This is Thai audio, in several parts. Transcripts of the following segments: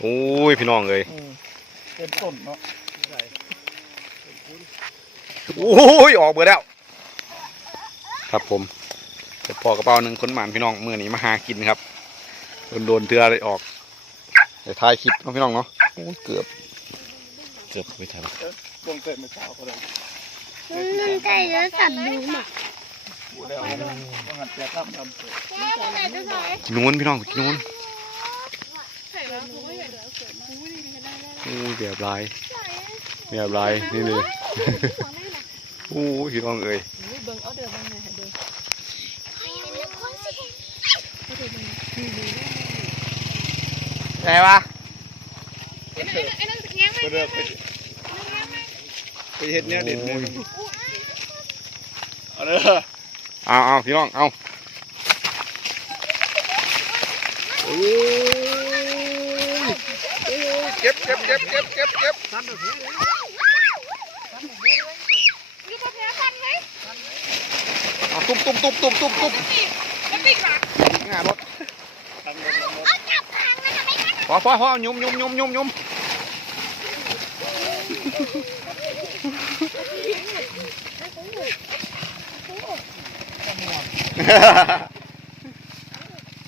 โอ้ยพี่น้องเลยเต็มต้นเนาะโอ้ยออกเบิดแล้ว ครับผมเดี๋ยวพอกระเป๋าหนึ่งคนหมานพี่น้องมือนี้มาหากินครับโดนโดนๆเตือเลยออกเดี๋ยวถ่ายคลิปเนาะพี่น้องเนาะโอ้ยเกือบเกือบไม่ทันลงเกิดเมื่อเช้าก็เลยมันใจแล้วสั่นดูหมากพูดแล้วต้องหัดแก้ตั้มทำเปิดแม่ไปไหนจะใส่กินนู้นพี่น้องกินนู้ นโอ้ยแบบลายแบบลายนี่เลยโอ้ยพี่น้องเอ้ยเบิ่งเอาเดือดเบิ่งหน่อยให้เบิ่งไงวะไปเรื่อยไปไปเฮ็ดเนี่ยเด็ดเลยเอาเด้อเอาเอาพี่น้องเอาโอ้ย เก็บเก็บเก็บเก็บเก็บเก็บยูปลาแพ้ฟันไหมเอาตุ้มตุ้มตุ้มตุ้มตุ้มตุ้มมันติดหลักงานรถทำเงินทำเงินเอาจับทางมันทำไมกันพอพอพอยุ่มยุ่มยุ่มยุ่มยุ่ม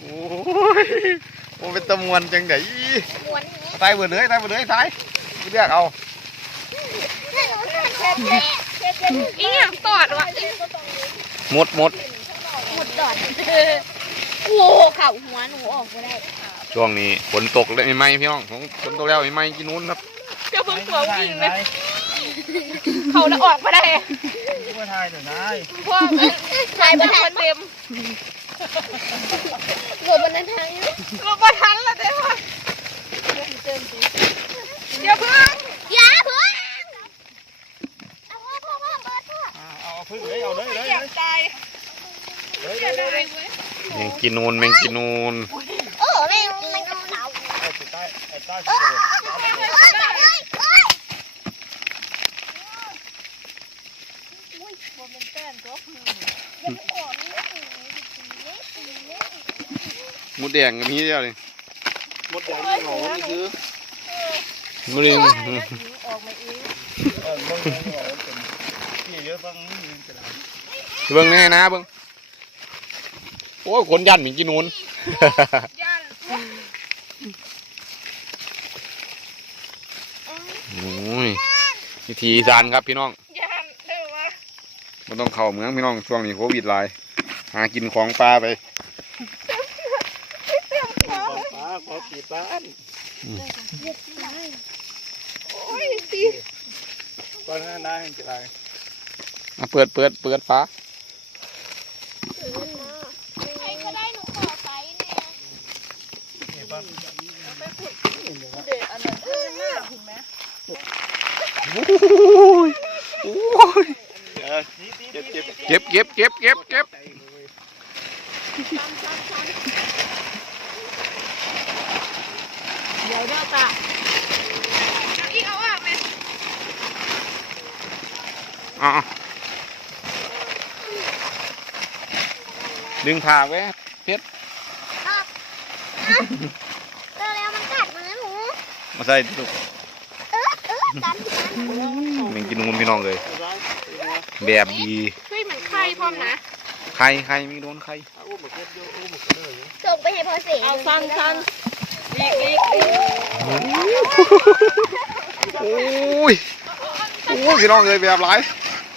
โอ้ยโอ้เป็นตะมวนจังไดม้วน ตายเบิดเลยตายเบิดเลยตายเรียกเอาอีหยังตอดวะหมดหมดหมดดอดโอ้เข่าหัวหนูออกไม่ได้ช่วงนี้ฝนตกเลยไม่ไหมพี่น้องของฝนตกแล้วไม่ไหมกินนู้นครับเจ้าเบิ่งตัววิ่งนะนะเขาแล้วออกมาได้ช่วยทายหน่อยนายพวกทายเบิ่บนงทาคงนเต็มหัวบนนั้นทางนี้ก็บ่ทันละเด้อเดี๋ยวเพิ่งอย่าเพิ่งเอาพ่อพ่อพ่อเบิดพ่อเอาพึ่งเลยเอาเลยเลยอยากตายเลยอยาเลยยเว้ยแมงกินนูนแมงกินนูนเออแมงกินกับเสาไอ้ใต้ไอ้ใต้เออเออจับเลยเอ้ยอุ้ยบ่เป็นแป้นก็อย่าไปขอมันไม่ตีไม่ตีไม่ตีหมุดแดงก็มีเดียวเลย มดอย่างนี้เหงานี่คือมุดิงออกมาเองเออลงอย่างเหงาเป็นพี่เยอะฟังนี่จะได้เบิ่งแน่นะเบิ่งโอ้ยขนยันแมงกินนูนย่านโอ้ยวิธีอีสานครับพี่น้องย่านเด้อวะมันต้องเข้าเมืองพี่น้องช่วงนี้โควิดหลาย หากินของปลาไป ขอ ฟ้าขอปีบ้านโอ้ยตีตอนนั้นนายจะได้อะเปิดเปิดเปิดฟ้าใครก็ได้หนูขอไซส์เนี่ยนี่บ้านเด็กอันนั้นคือหน้าถูกไหมโอ้ยโอ้ยเออเจ็บเจ็บเก็บเก็บเก็บเก็บเก็บ เดี๋ยวเด้อตาอีกเอาอะแม่อะดึงผ่าไว้เจอแล้วมันกัดมือหนูมาใส่ลูกเออเออกันกันแมงกินนูนพี่น้องเลย แบบดีเฮ้ยเหมือนไข่พร้อมนะใครใครมีโดนใครส่งไปให้พ่อเสียเอาสั้นสั้นอีกอีก อีกโอ้ยโอ้ยพี่น้องเลยแบบหลาย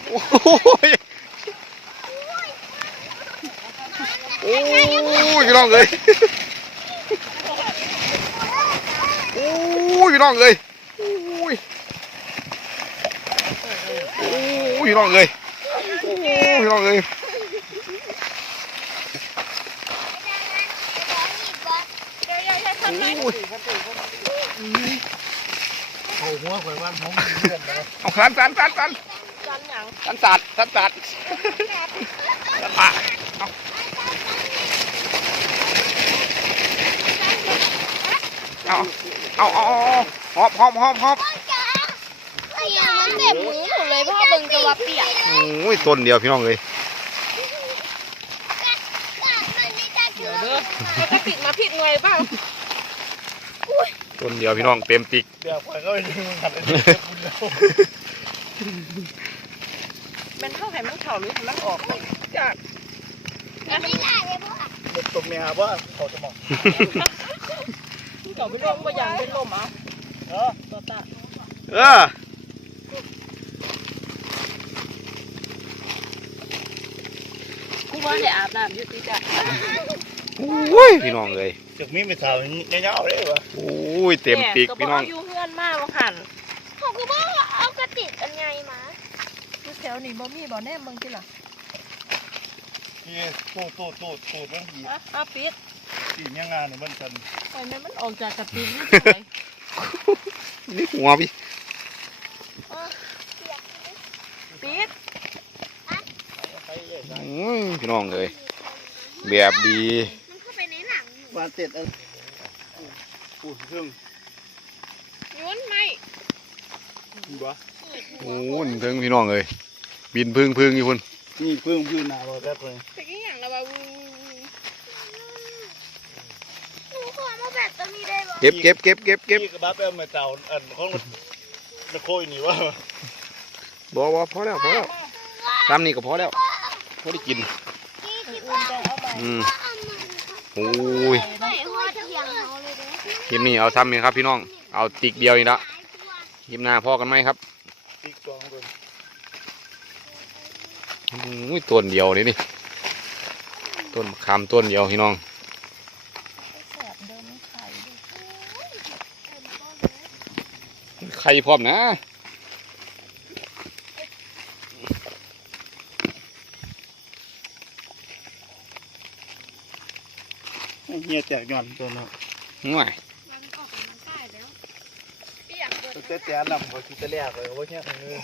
โอ้ยโอ้ยพี่น้องเลยโอ้ยพี่น้องเลยโอ้ยโอ้ยพี่น้องเลยโอ้ยพี่น้องเลยเดี๋ยวยังให้สั้นไหมโอ้ย เอาหัวข่อยวันผมเลื่อนแล้วเอาสันสันสันสันสั้นหยังสันสัดสันสัดสันปะเอาเอาเอาเอาหอบหอบหอบหอบเียมันเจ็บมือหนูเลยพ่อเบิ่งจะว่าเปียกโอ้ยต้นเดียวพี่น้องเลยเดี๋ยวเด้อแล้วก็ติดมาผิดหน่วยบ้าง ต้นเดียวพี่น้องเต็มติกเดี๋ยวปล่อยเขาไปดึงมันขัดอันนี้คุณแล้วมันเท่าให้มันเข่าหรือให้มันออกเลยจากไม่ได้เลยพ่อหมดตรงเมียว่าเขาจะมองเก่าเป็นลมก็ยังเป็นลมอะเออตัวตาเออกูว่าได้อาบน้ำอยู่ที่จ้ะ โอ้ยพี่น้องเลยจากมีไม่สาวเงี้ยๆเลยวะโอ้ยเต็มติกพี่น้องก็บอยู่เพื่อนมากว่าหันผมก็บอกว่าเอากระติกอันไงมาอยู่แถวนี้บ่มีบ่แน่มึงจิล่ะที่ตูดตูดตูดตูดมันหีอะอะปิดสีเงี้ยงานเนี่ยมันกันไปแม่มันออกจากกระติกนี่จังไดนี่หัวพี่ปิดอืมพี่น้องเลยแบบดี หนังวานเสร็จอันปูเครื่องยุ้นไม่บัวโอ้ยถึงพี่น้องเลยบินพึ่งพึ่งอยู่พุ่นนี่เพิ่งพื้นหนาเราแป๊บเลยแต่ก็อย่างละว่าหนูขอมาแบบตัวนี้ได้บ่เก็บเก็บเก็บเก็บเก็บพี่กระบะแป๊บมาเต่าอันของตะโคยนี่ว่าบ่บ่พอแล้วพอแล้วตามนี้ก็พอแล้วพอได้กินที่คิดอุ่นว่าใจเอาไปอืมเอามันโอ้ยไม่หัวจะเพียงเขาเลยเด้อคลิปนี้เอาทำนี่ครับพี่น้อง เอาติกเดียวนี่ละคลิปหน้าพอกันไหมครับติ๊กกองเลยโอ้ยต้นเดียวนี่นี่ต้นมะขามต้นเดียวพี่น้องแสบเดินไข่ด้วยใครพร้อมนะ เฮียแตกย่อนตัวเนาะง่ายมันออกกำลังกายแล้วเปียกเบิดตั้งแต่แต่นำเขาคิดจะแรกเลยว่าเนี่ยเออ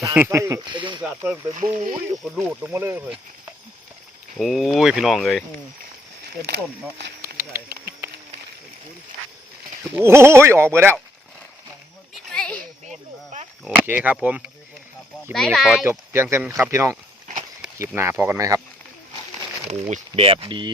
สาดไปไปดึงสาดเพิ่มไปบู๊ยก็รูดลงมาเลยเพิ่นโอ้ยพี่น้องเลยอืมเต็มต้นเนาะโอ้ยออกเบอร์แล้วปิดไปโอเคครับผมคลิปนี้ขอจบเพียงเท่านี้ครับพี่น้องคลิปหน้าพอกันไหมครับ โอ้ยแบบดี